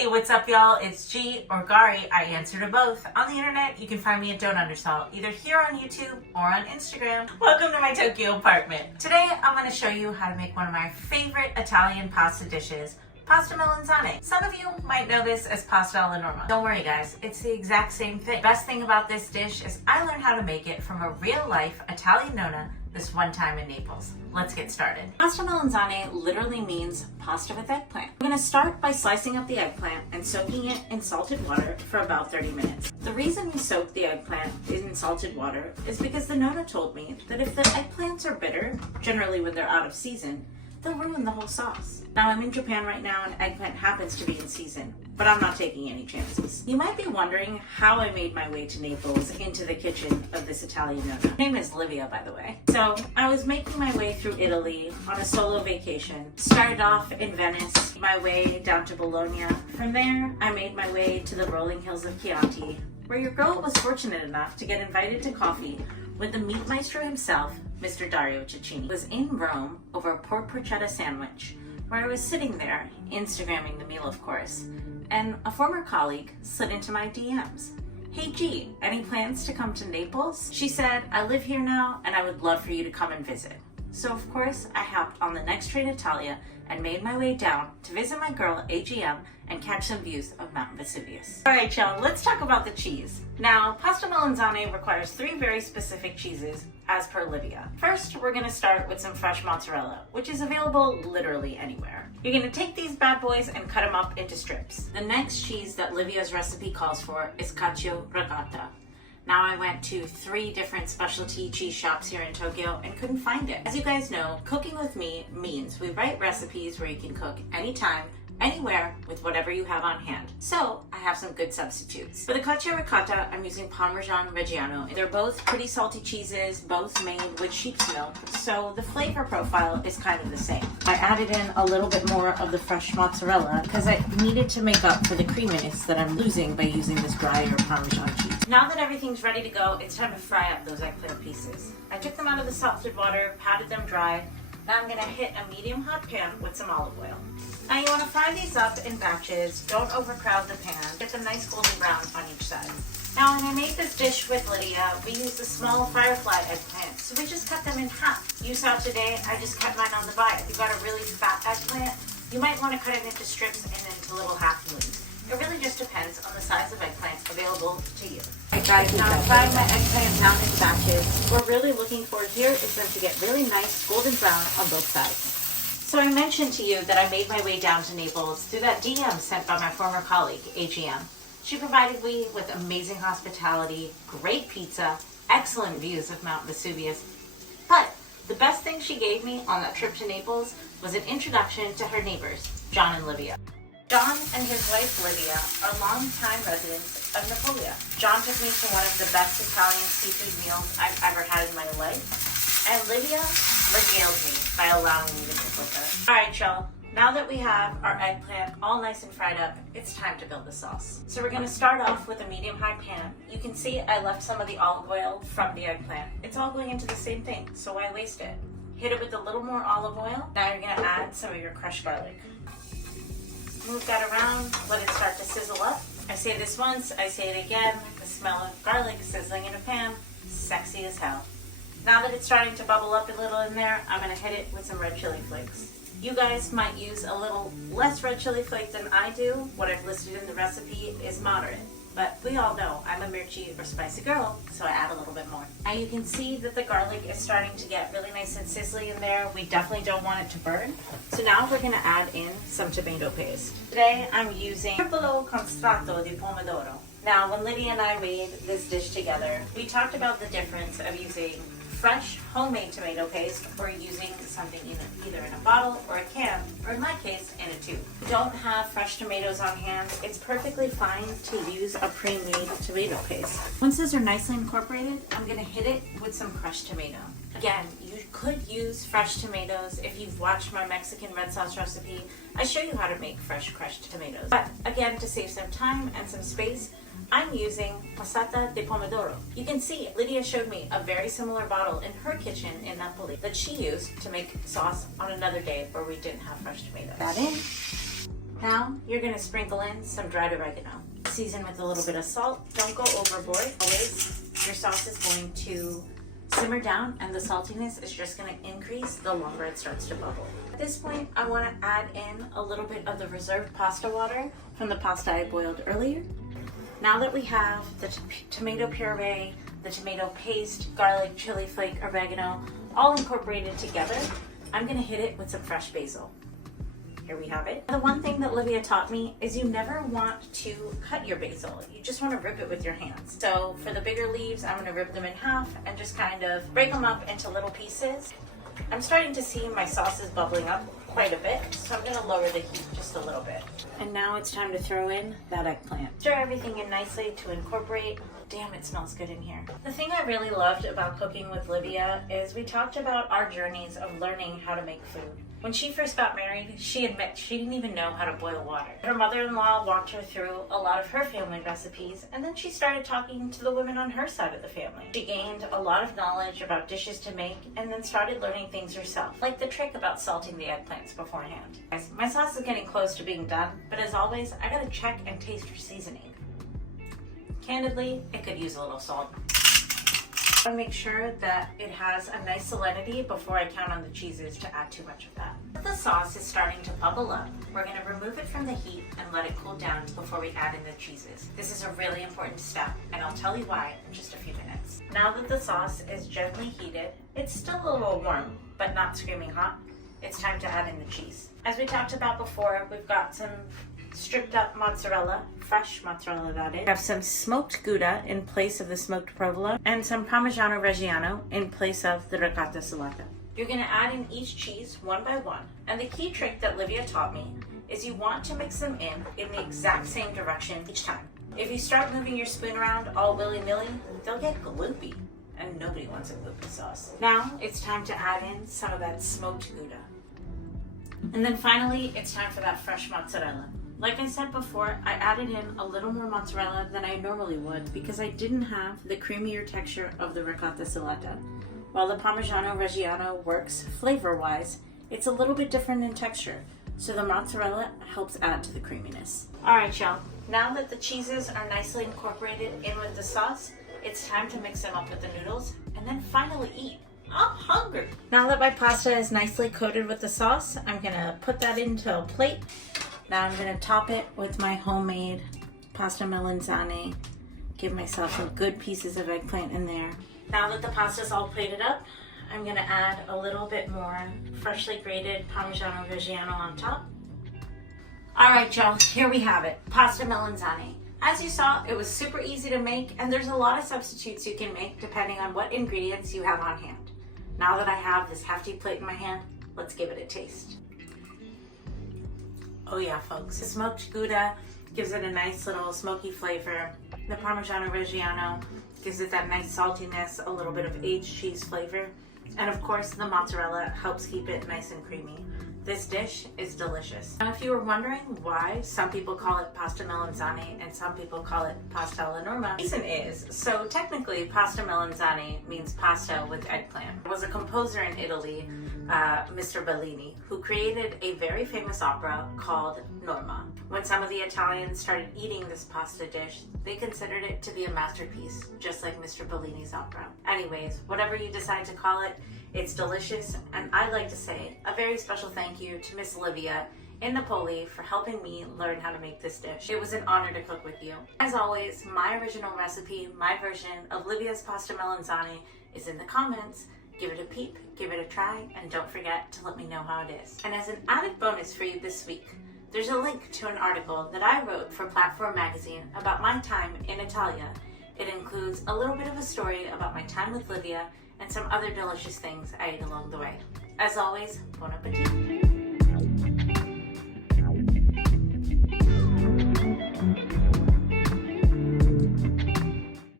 Hey, what's up, y'all? It's G or Gari. I answer to both. On the internet, you can find me at Don't Undersalt, either here on YouTube or on Instagram. Welcome to my Tokyo apartment. Today, I'm going to show you how to make one of my favorite Italian pasta dishes, pasta melanzane. Some of you might know this as pasta alla Norma. Don't worry, guys. It's the exact same thing. Best thing about this dish is I learned how to make it from a real-life Italian Nonna this one time in Naples. Let's get started. Pasta melanzane literally means pasta with eggplant. I'm going to start by slicing up the eggplant and soaking it in salted water for about 30 minutes. The reason we soak the eggplant in salted water is because the Nonna told me that if the eggplants are bitter, generally when they're out of season, they'll ruin the whole sauce. Now I'm in Japan right now and eggplant happens to be in season, but I'm not taking any chances. You might be wondering how I made my way to Naples into the kitchen of this Italian Nonna. Her name is Livia, by the way. So I was making my way through Italy on a solo vacation. Started off in Venice, my way down to Bologna. From there, I made my way to the rolling hills of Chianti, where your girl was fortunate enough to get invited to coffee with the meat maestro himself, Mr. Dario Cecchini. Was in Rome over a pork porchetta sandwich, where I was sitting there, Instagramming the meal of course, and a former colleague slid into my DMs. Hey G, any plans to come to Naples? She said, I live here now and I would love for you to come and visit. So of course, I hopped on the next train to Italia and made my way down to visit my girl AGM and catch some views of Mount Vesuvius. Alright y'all, let's talk about the cheese. Now, pasta melanzane requires 3 very specific cheeses as per Livia. First, we're gonna start with some fresh mozzarella, which is available literally anywhere. You're gonna take these bad boys and cut them up into strips. The next cheese that Livia's recipe calls for is Cacioricotta. Now I went to 3 different specialty cheese shops here in Tokyo and couldn't find it. As you guys know, cooking with me means we write recipes where you can cook anytime, anywhere, with whatever you have on hand. So I have some good substitutes. For the Cacioricotta, I'm using Parmesan Reggiano. They're both pretty salty cheeses, both made with sheep's milk, so the flavor profile is kind of the same. I added in a little bit more of the fresh mozzarella because I needed to make up for the creaminess that I'm losing by using this drier Parmesan cheese. Now that everything's ready to go, it's time to fry up those eggplant pieces. I took them out of the salted water, patted them dry. Now I'm gonna hit a medium hot pan with some olive oil. Now you wanna fry these up in batches. Don't overcrowd the pan. Get them nice golden brown on each side. Now when I made this dish with Lydia, we used a small firefly eggplant, so we just cut them in half. You saw today, I just cut mine on the vine. If you got a really fat eggplant, you might wanna cut it into strips and into little half moons. It really just depends on the size of eggplant available to you. Alright guys, now I'm frying my eggplant down in batches. What we're really looking for here is them to get really nice golden brown on both sides. So I mentioned to you that I made my way down to Naples through that DM sent by my former colleague, AGM. She provided me with amazing hospitality, great pizza, excellent views of Mount Vesuvius. But the best thing she gave me on that trip to Naples was an introduction to her neighbors, John and Livia. John and his wife Livia are longtime residents of Napolia. John took me to one of the best Italian seafood meals I've ever had in my life, and Livia regaled me by allowing me to cook with her. Alright y'all, now that we have our eggplant all nice and fried up, it's time to build the sauce. So we're going to start off with a medium-high pan. You can see I left some of the olive oil from the eggplant. It's all going into the same thing, so why waste it? Hit it with a little more olive oil. Now you're going to add some of your crushed garlic. Move that around, let it start to sizzle up. I say this once, I say it again, the smell of garlic sizzling in a pan, sexy as hell. Now that it's starting to bubble up a little in there, I'm going to hit it with some red chili flakes. You guys might use a little less red chili flake than I do. What I've listed in the recipe is moderate. But we all know I'm a mirchi or spicy girl, so I add a little bit more. Now you can see that the garlic is starting to get really nice and sizzly in there. We definitely don't want it to burn. So now we're going to add in some tomato paste. Today I'm using triplo con strato di pomodoro. Now when Lydia and I made this dish together, we talked about the difference of using fresh homemade tomato paste or using something either in a bottle or a can, or in my case, in a tube. If you don't have fresh tomatoes on hand, it's perfectly fine to use a pre-made tomato paste. Once those are nicely incorporated, I'm gonna hit it with some crushed tomato. Again, you could use fresh tomatoes. If you've watched my Mexican red sauce recipe, I show you how to make fresh crushed tomatoes. But again, to save some time and some space, I'm using passata di pomodoro. You can see Lydia showed me a very similar bottle in her kitchen in Napoli that she used to make sauce on another day where we didn't have fresh tomatoes. That in, Now you're gonna sprinkle in some dried oregano. Season with a little bit of salt. Don't go overboard. Always, your sauce is going to simmer down and the saltiness is just gonna increase the longer it starts to bubble. At this point, I wanna add in a little bit of the reserved pasta water from the pasta I boiled earlier. Now that we have the tomato puree, the tomato paste, garlic, chili flake, oregano, all incorporated together, I'm gonna hit it with some fresh basil. Here we have it. The one thing that Livia taught me is you never want to cut your basil. You just want to rip it with your hands. So for the bigger leaves, I'm going to rip them in half and just kind of break them up into little pieces. I'm starting to see my sauce is bubbling up quite a bit, so I'm going to lower the heat just a little bit. And now it's time to throw in that eggplant. Stir everything in nicely to incorporate. Damn, it smells good in here. The thing I really loved about cooking with Livia is we talked about our journeys of learning how to make food. When she first got married, she admits she didn't even know how to boil water. Her mother-in-law walked her through a lot of her family recipes, and then she started talking to the women on her side of the family. She gained a lot of knowledge about dishes to make, and then started learning things herself, like the trick about salting the eggplants beforehand. Guys, my sauce is getting close to being done, but as always, I gotta check and taste for seasoning. Candidly, it could use a little salt. I want to make sure that it has a nice salinity before I count on the cheeses to add too much of that. If the sauce is starting to bubble up, we're going to remove it from the heat and let it cool down before we add in the cheeses. This is a really important step, and I'll tell you why in just a few minutes. Now that the sauce is gently heated, it's still a little warm, but not screaming hot. It's time to add in the cheese. As we talked about before, we've got some stripped up mozzarella, fresh mozzarella that is. We have some smoked Gouda in place of the smoked provolone, and some Parmigiano Reggiano in place of the ricotta salata. You're going to add in each cheese one by one, and the key trick that Livia taught me is you want to mix them in the exact same direction each time. If you start moving your spoon around all willy-nilly, they'll get gloopy, and nobody wants a gloopy sauce. Now it's time to add in some of that smoked Gouda. And then finally, it's time for that fresh mozzarella. Like I said before, I added in a little more mozzarella than I normally would because I didn't have the creamier texture of the ricotta salata. While the Parmigiano Reggiano works flavor-wise, it's a little bit different in texture, so the mozzarella helps add to the creaminess. Alright y'all, now that the cheeses are nicely incorporated in with the sauce, it's time to mix them up with the noodles and then finally eat. I'm hungry! Now that my pasta is nicely coated with the sauce, I'm gonna put that into a plate. Now I'm going to top it with my homemade pasta melanzane. Give myself some good pieces of eggplant in there. Now that the pasta's all plated up, I'm going to add a little bit more freshly grated Parmigiano Reggiano on top. Alright y'all, here we have it, pasta melanzane. As you saw, it was super easy to make, and there's a lot of substitutes you can make depending on what ingredients you have on hand. Now that I have this hefty plate in my hand, let's give it a taste. Oh yeah, folks, the smoked Gouda gives it a nice little smoky flavor. The Parmigiano Reggiano gives it that nice saltiness, a little bit of aged cheese flavor. And of course, the mozzarella helps keep it nice and creamy. This dish is delicious. Now, if you were wondering why some people call it pasta melanzane and some people call it pasta alla Norma, the reason is, so technically pasta melanzane means pasta with eggplant. There was a composer in Italy, Mr. Bellini, who created a very famous opera called Norma. When some of the Italians started eating this pasta dish, they considered it to be a masterpiece, just like Mr. Bellini's opera. Anyways, whatever you decide to call it, it's delicious, and I'd like to say a very special thank you to Miss Livia in Napoli for helping me learn how to make this dish. It was an honor to cook with you. As always, my original recipe, my version of Livia's pasta melanzane is in the comments. Give it a peep, give it a try, and don't forget to let me know how it is. And as an added bonus for you this week, there's a link to an article that I wrote for Platform Magazine about my time in Italia. It includes a little bit of a story about my time with Livia and some other delicious things I ate along the way. As always, bon appetit!